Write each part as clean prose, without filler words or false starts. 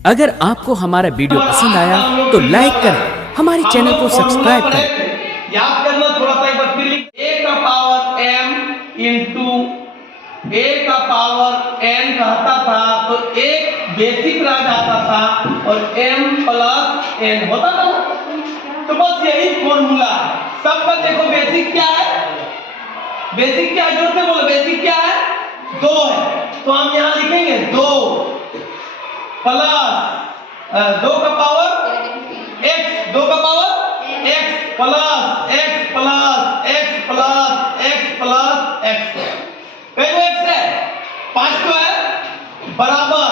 अगर आपको हमारा वीडियो पसंद आया तो लाइक करें, हमारे चैनल को सब्सक्राइब करें। याद करना थोड़ा सा, एक बार फिर a का पावर m इंटू a का पावर n कहता था तो एक बेसिक रह जाता था और m प्लस n होता था। तो बस यही फॉर्मूला है सबका। देखो बेसिक क्या है, बेसिक क्या है, जोर से बोलो, बेसिक क्या है, 2 है। तो हम यहाँ लिखेंगे 2 प्लस 2 का पावर x, 2 का power x plus x plus x plus x plus x। कई x है, 5 तो है, बराबर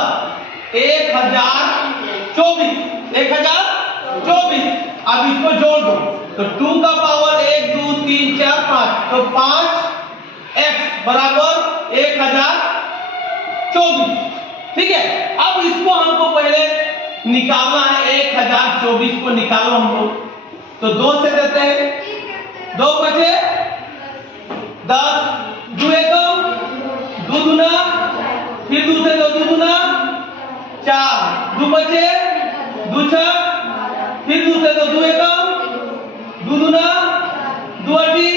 1024। अब इसको जोड़ दो तो 2 का पावर 1 2 3 4 5, तो 5x बराबर 1024। ठीक है, अब इसको हमको पहले निकालना है, 1024 को निकालो हम लोग। तो 2 से देते हैं, 2 बचे 10, 2 एकम 2 दूना, फिर 2 से 2 दूना 4, 2 बचे 2 छक, फिर 2 से 2 एकम 2 दूना 2 अठी,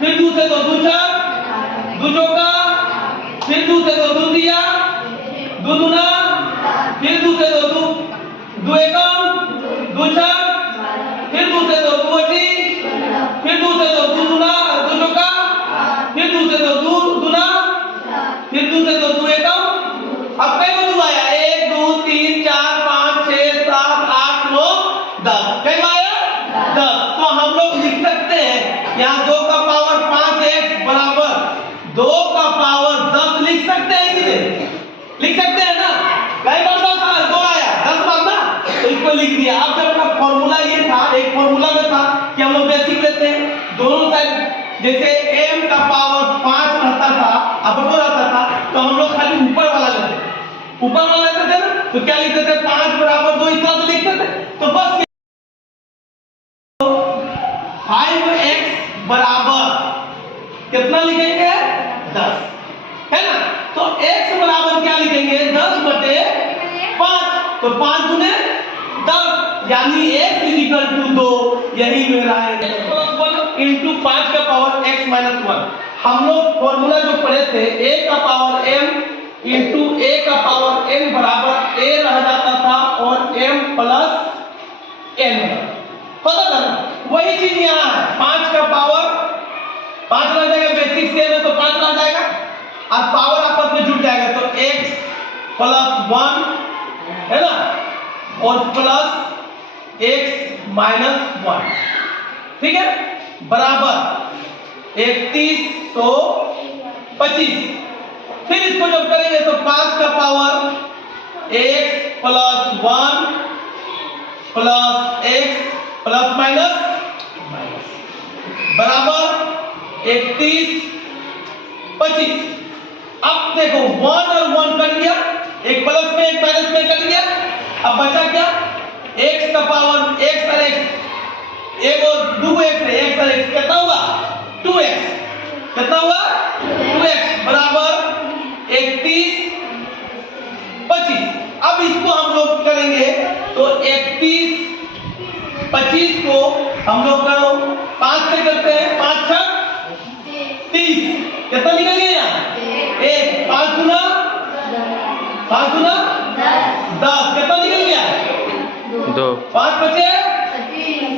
फिर 2 से 2 छक 2 चौका, फिर 2 से 2 दिया 2 दूना, फिर 2 से 2 एकम 2 छक, फिर 2 से 2 अठी, फिर 2 से 2 दूना 2 चौका, फिर 2 से 2 दूना, फिर 2 से 2 एकम। अब कई बार आया 1 2 3 4 5 6 7 8 9 10, कई आया 10। तो हम लोग लिख सकते हैं यहाँ 2 का पावर 5x बराबर 2 का पावर 10 लिख सकते हैं कि नहीं? लिख सकते हैं ना? कई बार 10 आया 10 बार ना, तो इसको लिख दिया। अब जब अपना फॉर्मूला ये था, एक फॉर्मूला में था कि हम लोग बेसिक लेते हैं दोनों साइड, जैसे m का पावर 5 रहता था, अब तो रहता था, तो हम लोग खाली ऊपर वाला लेते थे, ऊपर वाला लेते थे ना, तो क्या लिखते थे 5 बराबर 2 इस तरह से लिखते थे। तो बस 5x बराबर कितना लिखेंगे 10, है ना? तो x बराबर क्या लिखेंगे 10 बटे 5, तो 5 गुने 10 यानी x इक्वल टू 2। यही मेरा है 1 इंटू 5 का पावर x माइनस 1। हम लोग फॉर्मूला जो पढ़े थे a का पावर m इंटू a का पावर n बराबर a रह जाता था और m प्लस n होता था ना, वही चीज यहाँ है। 5 का पावर 5 रह जाएगा, बेसिक सेम है तो 5 रह जाएगा और पावर आपस में जुड़ जाएगा, तो x प्लस 1 है ना, और प्लस x माइनस 1, ठीक है, बराबर 3125। फिर इसको जब करेंगे तो 5 का power x plus 1 plus x plus minus बराबर 3125। अब देखो 1 और 1 कट गया, एक प्लस में एक माइनस में कट गया, अब बचा क्या x का पावर x और x, एक और 2x है, x और x कितना हुआ 2x, कितना हुआ 2x बराबर 3125। अब इसको हम लोग करेंगे तो 3125 को हम लोग करो 5 से करते हैं, 5 छक 30, कितना निकल गया यहाँ 1, 5 गुना 10, कितना निकल गया 2, 5 बचे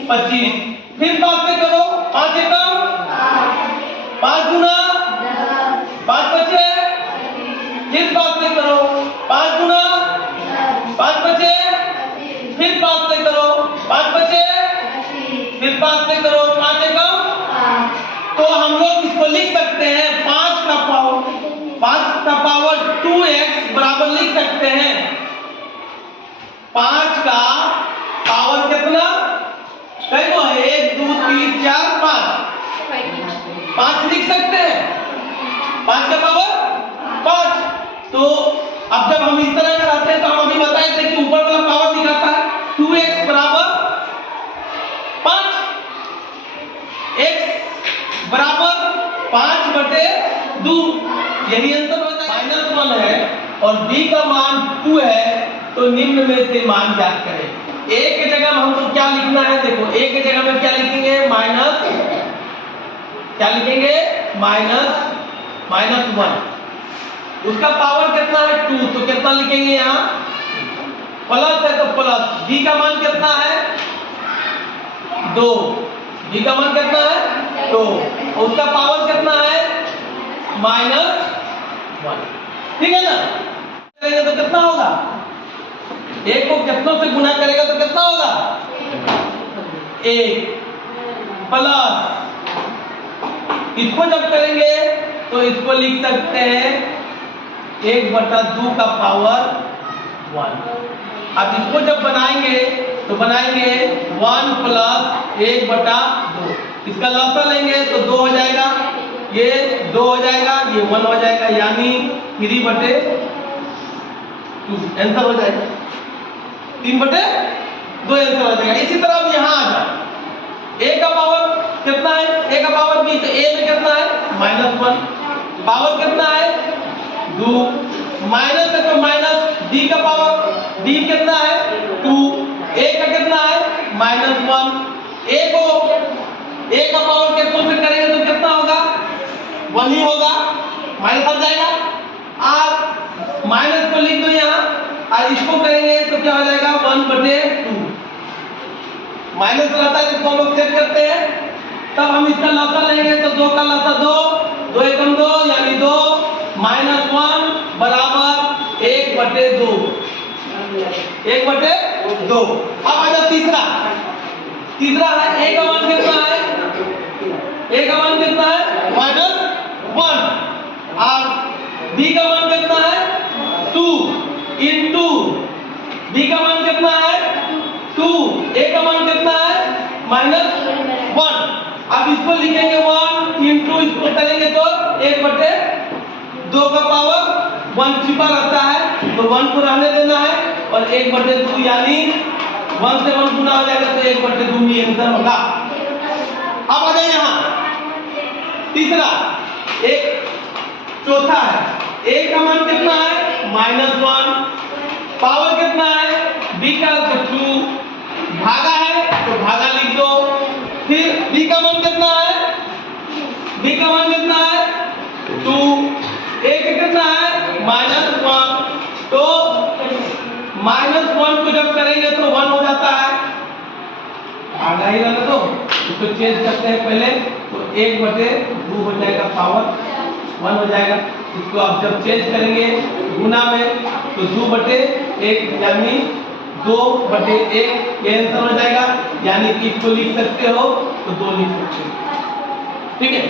25, फिर 5 से करो 5 एकम 5 गुना 5 बचे, फिर 5 से करो 5 गुना 5 बचे, फिर 5 से करो 5 बचे, फिर 5 से करो 5 एकम। तो हम लोग इसको लिख सकते हैं 5 का पावर 2x बराबर लिख सकते हैं 5 का पावर कितना, कई तो है 1 2 3 4 5 लिख सकते हैं 5 का पावर 5। तो अब जब हम इस तरह कराते हैं तो हम अभी बताए थे कि ऊपर वाला पावर दिखाता है 2x बराबर 5, x बराबर 5 बटे 2, यही आंसर होता है। -1 है और b का मान 2 है, तो निम्न में से मान ज्ञात करें। a के जगह में हमको क्या लिखना है, देखो a के जगह में क्या लिखेंगे, माइनस, क्या लिखेंगे, माइनस 1। उसका पावर कितना है 2, तो कितना लिखेंगे यहाँ, प्लस है तो प्लस, b का मान कितना है 2, b का मान कितना है 2, उसका पावर कितना है -1, ठीक है ना। करेंगे तो कितना होगा, एक को कितनों से गुना करेगा तो कितना होगा, 1 प्लस, इसको जब करेंगे तो इसको लिख सकते हैं 1/2 का पावर 1। अब इसको जब बनाएंगे तो बनाएंगे 1 प्लस 1/2, इसका लसागु लेंगे तो 2 हो जाएगा, ये 2 हो जाएगा, ये 1 हो जाएगा, यानी 3/2 आंसर हो जाएगा, 3/2 आंसर हो जाएगा। इसी तरह अब यहाँ आ जाओ, a का पावर कितना है, a का पावर b, तो a में कितना है -1, पावर कितना है 2, माइनस है तो माइनस, d का पावर d कितना है 2, a का कितना है -1, a को a का पावर कितनों से करेंगे तो कितना होगा 1 ही होगा, माइनस आ जाएगा, और माइनस को लिख दो यहाँ, और इसको करेंगे तो क्या हो जाएगा 1/2, माइनस रहता है जिसको हम लोग सेट करते हैं, तब हम इसका लसागु लेंगे तो 2 का लसागु 2, 2 एकम 2 यानी 2, -1 बराबर 1/2, 1/2। अब आ जाओ तीसरा है, a का मान कितना है, a का मान कितना है -1, और b का मान कितना है 2 इंटू, b का मान कितना है 2, a का मान कितना है -1। अब इसको लिखेंगे 1 इंटू, इसको करेंगे तो 1/2 का पावर 1 छिपा रहता है, तो 1 को रहने देना है, और 1/2 यानी 1 से 1 गुना हो जाएगा, तो 1/2 ही आंसर होगा। अब आ जाए यहाँ तीसरा, एक चौथा है, a का मान कितना है -1, पावर कितना है b का 2, भागा है तो भागा लिख दो, फिर b का मान कितना है, b का मान कितना है 2, a का कितना है -1, तो -1 को जब करेंगे तो 1 हो जाता है, भागा ही रहने दो, इसको चेंज करते हैं पहले, तो 1/2 हो जाएगा, पावर 1 हो जाएगा। इसको आप जब चेंज करेंगे गुना में तो 2/1 यानी 2/1 ये आंसर हो जाएगा, यानी कि इसको लिख सकते हो तो 2 लिख सकते हो, ठीक है।